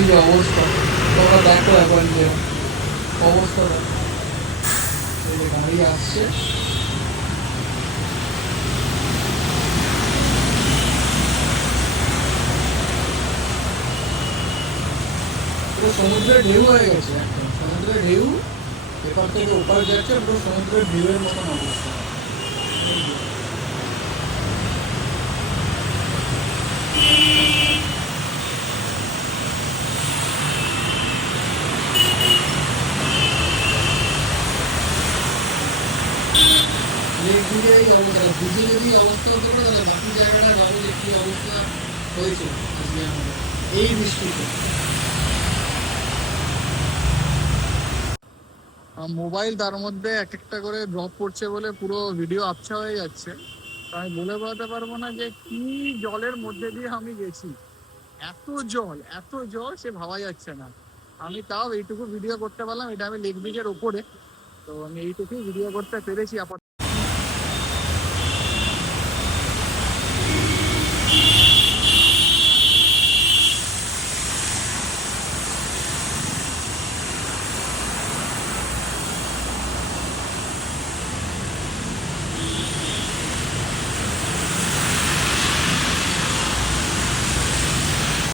এই যে অবস্থা, তোমরা দেখো একবার যে অবস্থা দেখো। এই যে গাড়ি আসছে, পুরো সমুদ্রের ঢেউ হয়ে গেছে, একদম সমুদ্রের ঢেউ এপার থেকে ওপার যাচ্ছে, পুরো সমুদ্রের ঢেউয়ের মতন অবস্থা। এই যে, লেক দিকে এই অবস্থা, দিকে যদি এই অবস্থা হতে পারে তাহলে বাকি জায়গাটা ভাবে যে কি অবস্থা হয়েছে আজকে আমাদের এই বৃষ্টিতে। মোবাইল তার মধ্যে এক একটা করে ড্রপ করছে বলে পুরো ভিডিও আবছা হয়ে যাচ্ছে। তো আমি বলে বোঝাতে পারবো না যে কি জলের মধ্যে দিয়ে আমি গেছি। এত জল, এত জল, সে ভাবা যাচ্ছে না। আমি তাও এইটুকু ভিডিও করতে পারলাম, এটা আমি লেক ব্রিজের ওপরে। তো আমি এইটুকুই ভিডিও করতে পেরেছি আপাতত।